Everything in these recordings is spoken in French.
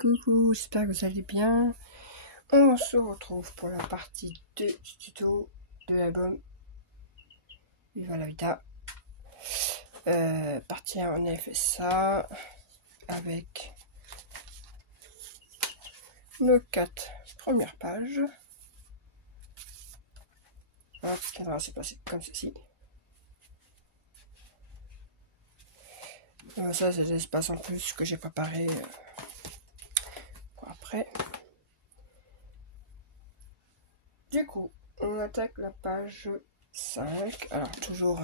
Coucou, j'espère que vous allez bien. On se retrouve pour la partie 2 du tuto de l'album Viva la Vida. Partie 1, on a fait ça avec nos 4 premières pages. Alors, ce qui s'est passé comme ceci. Ça, c'est des espaces en plus que j'ai préparé pour après. Du coup, on attaque la page 5. Alors, toujours,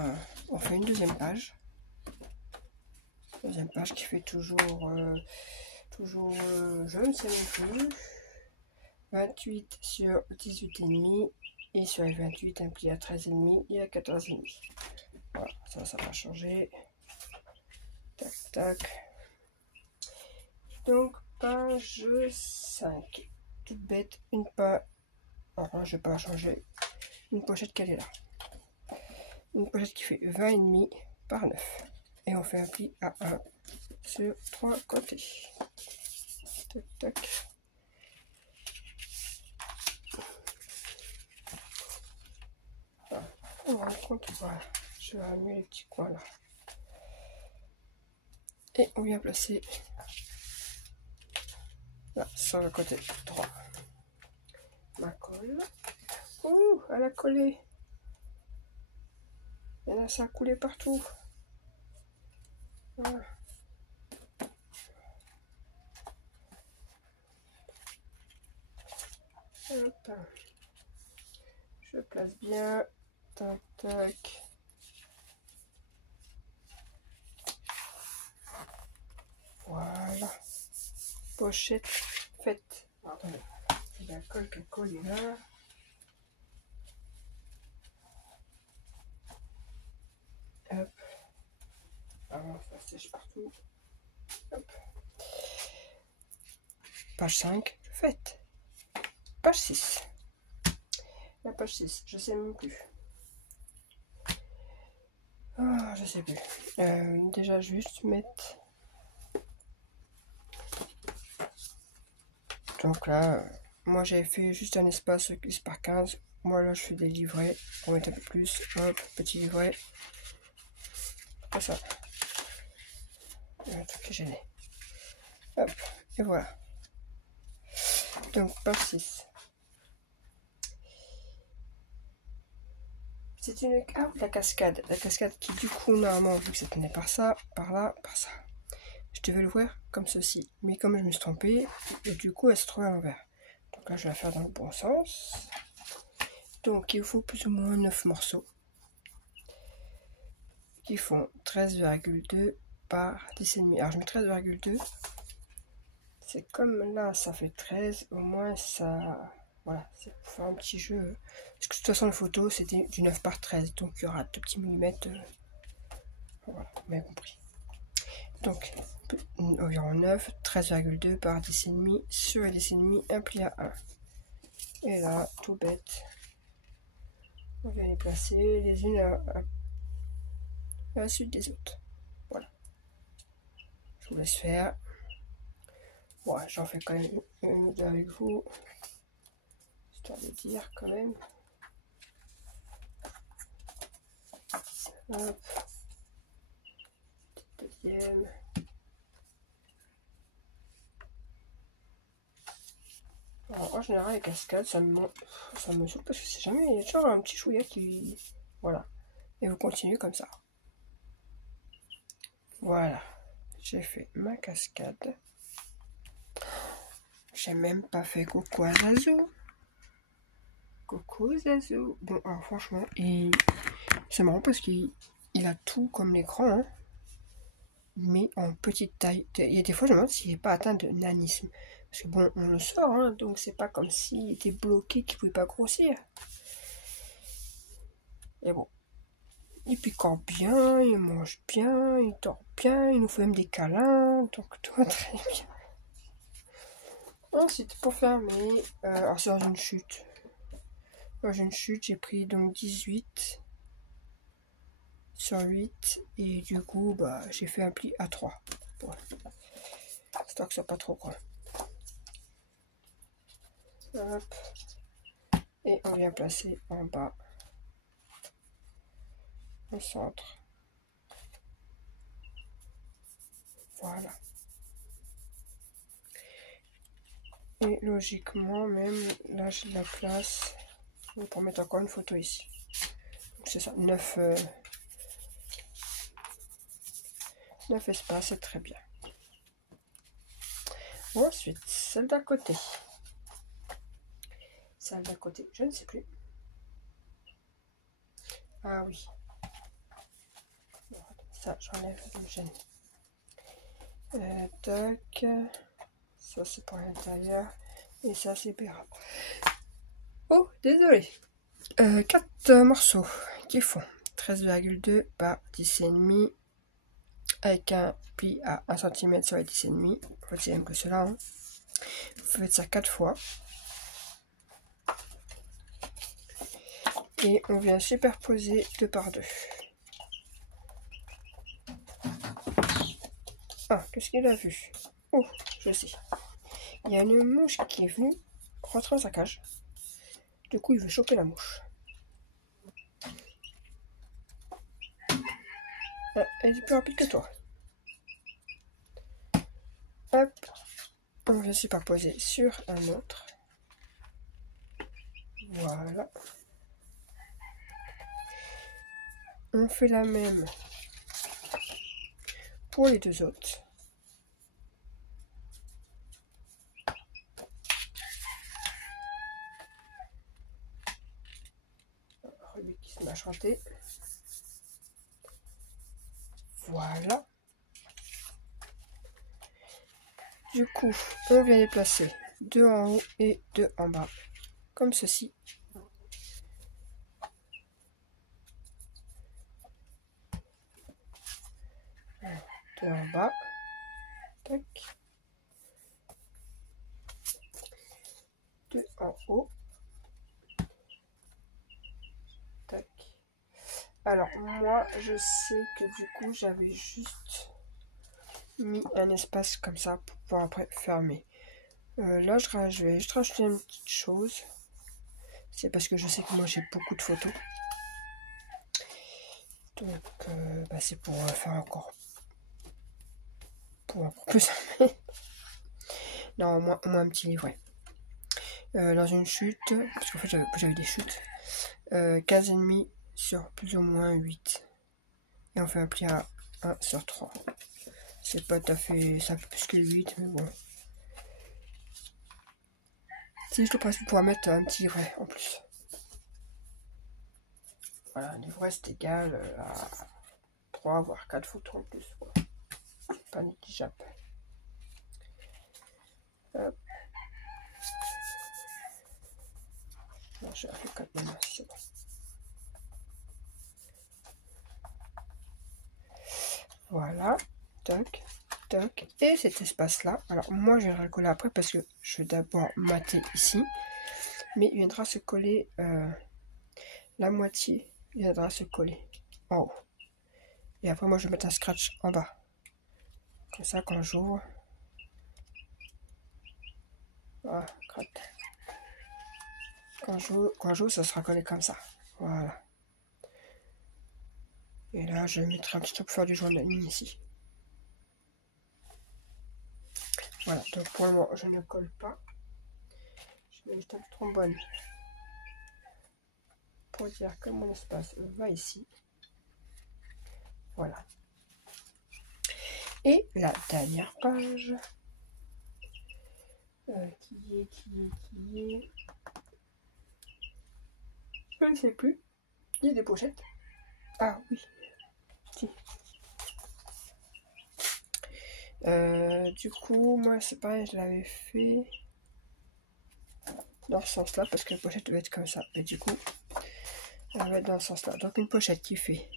on fait une deuxième page. Deuxième page qui fait toujours, je ne sais même plus, 28 sur 18,5 et sur les 28 un pli à 13,5 et à 14,5. Voilà, ça va changer. Tac, tac. Donc, page 5. Toute bête, une page. Alors, je vais pas changer. Une pochette qu'elle est là. Une pochette qui fait 20,5 par 9. Et on fait un pli à 1 sur 3 côtés. Tac, tac. Voilà. On va rendre compte, voilà. Je vais ramener les petits coins là. Et on vient placer là, sur le côté droit. Ma colle. Ouh, elle a collé. Et là, ça a coulé partout. Voilà. Hop. Je place bien. Tac, tac. Voilà. Pochette faite. Attendez. Il y a la colle qui a collé là. Hop. Avant, ça sèche partout. Hop. Page 5, faite. Page 6. La page 6, je sais même plus. Ah, je sais plus. Déjà, juste mettre. Donc là, moi j'avais fait juste un espace 10 par 15. Moi là, je fais des livrets pour mettre un peu plus. Hop, petit livret. Comme ça. Un truc qui est gêné. Hop, et voilà. Donc, page 6. C'est une... Ah oui, la cascade. La cascade qui, du coup, normalement, vu que ça tenait par ça, par là, par ça. Je devais l'ouvrir comme ceci. Mais comme je me suis trompée, et du coup, elle se trouve à l'envers. Donc là, je vais la faire dans le bon sens. Donc, il faut plus ou moins 9 morceaux. Qui font 13,2 par 10,5. Alors, je mets 13,2. C'est comme là, ça fait 13. Au moins, ça... Voilà, c'est pour faire un petit jeu. Parce que de toute façon, la photo, c'était du 9 par 13. Donc, il y aura 2 petits millimètres. Voilà, vous m'avez compris. Donc, environ 9, 13,2 par 10,5 sur les 10,5, un pli à 1. Et là, tout bête, on vient les placer les unes à la suite des autres. Voilà. Je vous laisse faire. Ouais, j'en fais quand même une ou deux avec vous. Histoire de dire quand même. Hop. Deuxième. Alors, en général, les cascades, ça me saoule parce que c'est jamais. Il y a toujours un petit chouïa qui. Voilà. Et vous continuez comme ça. Voilà. J'ai fait ma cascade. J'ai même pas fait coucou à Zazou. Coucou Zazou. Bon, alors franchement, c'est marrant parce qu'il a tout comme l'écran, hein, mais en petite taille. Il y a des fois, je me demande s'il n'est pas atteint de nanisme. Parce que bon, on le sort, hein, donc c'est pas comme s'il était bloqué, qu'il pouvait pas grossir. Et bon, il picore bien, il mange bien, il dort bien, il nous fait même des câlins, donc tout va très bien. Ensuite, pour fermer, alors c'est dans une chute. Dans une chute, j'ai pris donc 18 sur 8 et du coup, bah, j'ai fait un pli à 3. Ouais. Histoire que ce soit pas trop grand. Hop. Et on vient placer en bas, au centre. Voilà. Et logiquement, même là j'ai de la place pour mettre encore une photo ici. C'est ça, 9 espaces, c'est très bien. Ensuite, celle d'à côté. Celle d'à côté, je ne sais plus. Ah oui. Ça, j'enlève, ça me gêne. Tac. Ça, c'est pour l'intérieur. Et ça, c'est Béra. Oh, désolé. 4 morceaux qui font 13,2 par 10,5 avec un pli à 1 cm sur les 10,5. Faut même que cela. Hein. Vous faites ça 4 fois. Et on vient superposer 2 par 2. Ah, qu'est-ce qu'il a vu? Oh, je sais. Il y a une mouche qui est venue rentrer dans sa cage. Du coup, il veut choper la mouche. Ah, elle est plus rapide que toi. Hop. On vient superposer sur un autre. Voilà. On fait la même pour les deux autres. Lui qui se met à chanter. Voilà. Du coup, on vient les placer 2 en haut et 2 en bas. Comme ceci. 2 en bas. Tac. 2 en haut. Tac. Alors, moi, je sais que du coup, j'avais juste mis un espace comme ça pour pouvoir après fermer. Là, je vais juste rajouter une petite chose. C'est parce que je sais que moi, j'ai beaucoup de photos. Donc, c'est pour faire encore plus. Non, au moins un petit livret. Dans une chute, parce qu'en fait j'avais des chutes, 15,5 sur plus ou moins 8. Et on fait un pli à 1 sur 3. C'est pas tout à fait, ça fait plus que 8, mais bon. Si je te passe pour pouvoir mettre un petit livret en plus. Voilà, un livret c'est égal à 3 voire 4 photos en plus. Quoi. Pas négligeable. Hop. Non, je vais faire 4 maintenant, c'est bon. Voilà, tac, tac. Et cet espace-là, alors moi je vais le coller après parce que je vais d'abord mater ici. Mais il viendra se coller, la moitié viendra se coller en haut. Et après moi je vais mettre un scratch en bas. Comme ça quand j'ouvre, voilà, gratte. Quand j'ouvre, ça sera collé comme ça. Voilà. Et là, je mettrai un petit truc pour faire du joint de la ligne ici. Voilà, donc pour le moment, je ne colle pas. Je mets juste un trombone pour dire que mon espace va ici. Voilà. Et la dernière page, qui est... Je ne sais plus. Il y a des pochettes. Ah oui. Si. Du coup, moi c'est pareil, je l'avais fait dans ce sens-là parce que la pochette va être comme ça. Et du coup, elle va être dans ce sens-là. Donc une pochette qui fait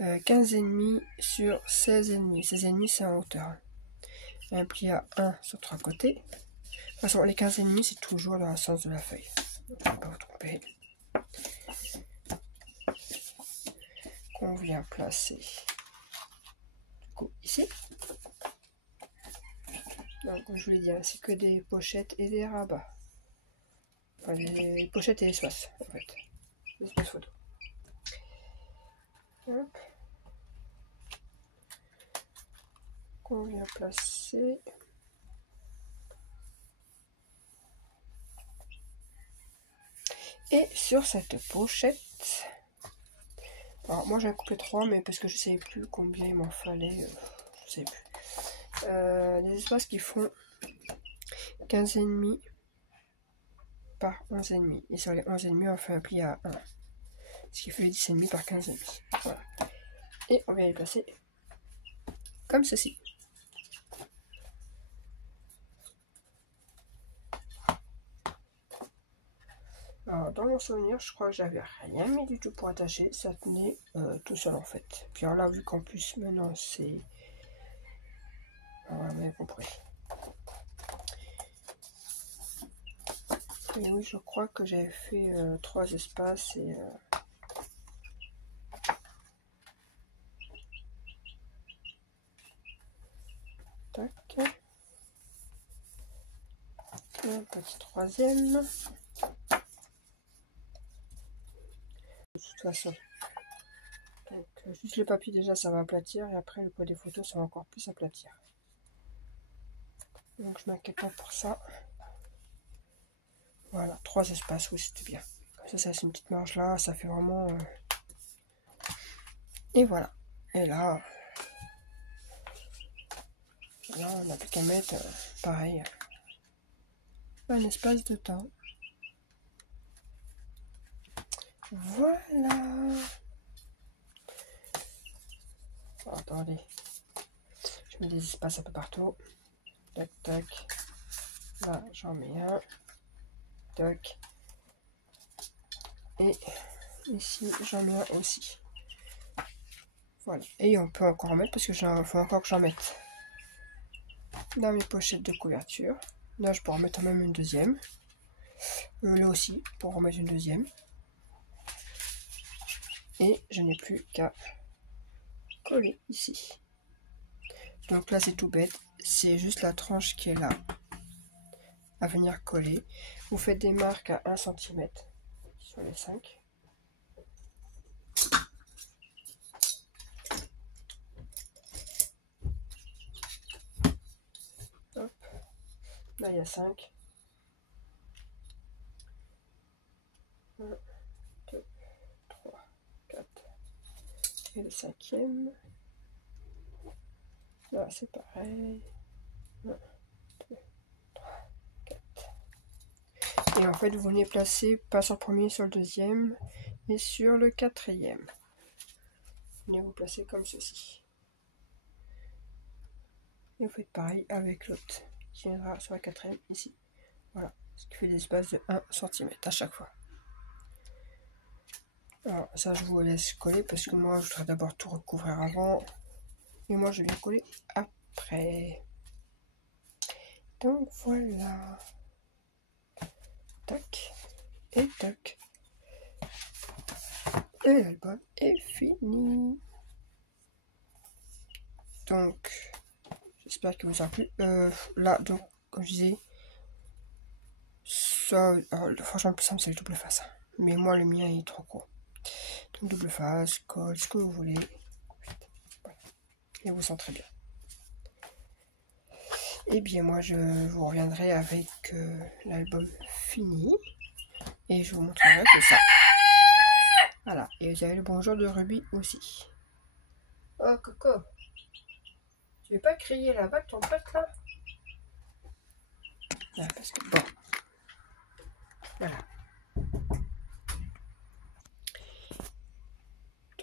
15,5 sur 16,5. 16,5 c'est en hauteur. Un pli à 1 sur 3 côtés. De toute façon, les 15,5 c'est toujours dans le sens de la feuille. Donc, je ne vais pas vous tromper. Qu'on vient placer coup ici. Donc, comme je vous l'ai dit, hein, c'est que des pochettes et des rabats. Enfin, des pochettes et espaces, en fait. Des espaces photo. Hop. Qu'on vient placer. Et sur cette pochette, alors moi j'en ai coupé 3, mais parce que je ne savais plus combien il m'en fallait, je ne sais plus. Des espaces qui font 15,5 par 11,5. Et sur les 11,5, on fait un pli à 1. Ce qui fait les 10,5 par 15,5. Voilà. Et on vient les placer comme ceci. Alors, dans mon souvenir, je crois que j'avais rien mis du tout pour attacher. Ça tenait tout seul en fait. Puis alors là, vu qu'en plus maintenant c'est... Vous avez compris. Et oui, je crois que j'avais fait 3 espaces et... Tac. Un petit troisième. De toute façon. Donc, juste le papier déjà ça va aplatir et après le poids des photos ça va encore plus aplatir. Donc je m'inquiète pas pour ça. Voilà, 3 espaces, oui c'était bien. Comme ça laisse une petite marge là, ça fait vraiment... Et voilà. Et là on n'a plus qu'à mettre pareil un espace de temps. Voilà. Oh, attendez. Je mets des espaces un peu partout. Tac, tac. Là, j'en mets un. Tac. Et ici, j'en mets un aussi. Voilà. Et on peut encore en mettre parce que faut encore que j'en mette dans mes pochettes de couverture. Là, je peux en mettre même une deuxième. Là aussi, pour en mettre une deuxième. Et je n'ai plus qu'à coller ici. Donc là, c'est tout bête. C'est juste la tranche qui est là à venir coller. Vous faites des marques à 1 cm sur les 5. Hop. Là, il y a 5. 1, 2, 3, 4. Et le 5e. Là, c'est pareil. 1, 2, 3, 4. Et en fait, vous venez placer pas sur le premier, sur le deuxième et sur le 4e. Venez vous placer comme ceci. Et vous faites pareil avec l'autre qui viendra sur la 4e ici. Voilà, ce qui fait des espaces de 1 cm à chaque fois. Alors ça je vous laisse coller parce que moi je voudrais d'abord tout recouvrir avant. Et moi je viens coller après. Donc voilà. Tac. Et tac. Et l'album est fini. Donc j'espère que vous a plu. Là donc comme je disais. Ça, franchement le plus simple c'est le double face. Hein. Mais moi le mien il est trop gros. Donc double face, colle, ce que vous voulez. Voilà. Et vous sent très bien. Et bien moi je vous reviendrai avec l'album fini. Et je vous montrerai que ça. Voilà. Et vous avez le bonjour de Ruby aussi. Oh Coco. Tu veux pas crier là-bas que ton pote là? Ah, parce que bon. Voilà.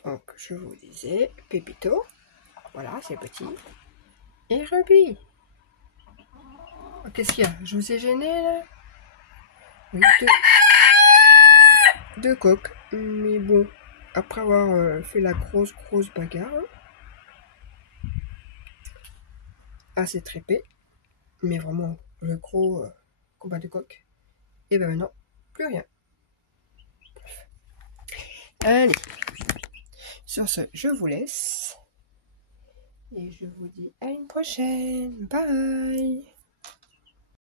Donc je vous disais, Pépito. Voilà, c'est petit. Et Ruby. Oh, qu'est-ce qu'il y a? Je vous ai gêné là? Oui, deux coques. Mais bon, après avoir fait la grosse bagarre, assez trépé, mais vraiment le gros combat de coq. Et ben maintenant, plus rien. Bref. Allez, sur ce, je vous laisse. Et je vous dis à une prochaine. Bye!